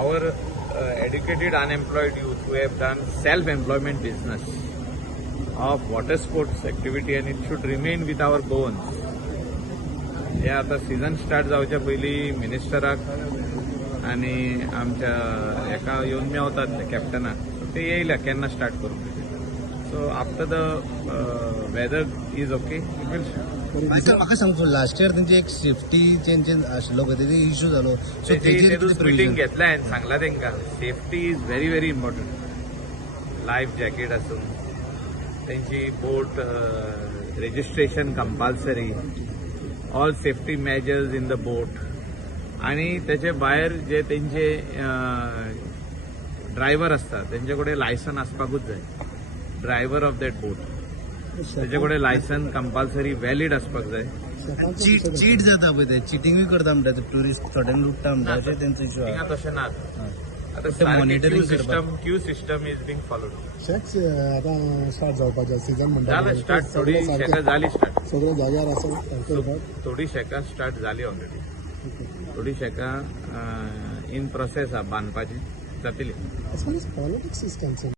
our educated unemployed youth who have done self-employment business of water sports activity, and it should remain with our bones. हे आता season start जावच्या पयलीं मिनिस्टराक आनी आमच्या एका येवन मेवतात कॅप्टनाक ते येयल्या केन्ना स्टार्ट करूंक. So after the weather is okay म्हाका सांगतो लास्ट इयर तेंची एक सेफ्टी चेंज आशिल्लो पळय तेजो इश्यू जालो. सो तेजूच मिटींग घेतला हांवें सांगला तेंकां safety is very very important. Life jacket आसूं तेंची boat registration compulsory, all safety measures in the boat. आणि त्याचे भायर जे तेंचे ड्रायव्हर असतात तेंचे कडेन लायसन आसपाकूच जाय. ड्रायव्हर ऑफ दॅट बोट तेजे कडेन लायसन कंपल्सरी वॅलीड आसपाक जाय. चीट जाता पळय ते चिटींगूय करता म्हणटा टुरिस्ट थोड्यांक लुटता म्हणटा अशें तेंचो इश्यू थिंगा तशें ना. ते monitoring Q system is being followed. Shakes आता स्टार्ट जावपाचे सीझन म्हणटा जालें स्टार्ट. थोडी शेकां जाली स्टार्ट. सगळे जाग्यार आसा थोडी शेकां स्टार्ट जाली ऑलरेडी. थोडी शेकां इन प्रोसेस आहा बांदपाची जातली. as far as politics is concerned.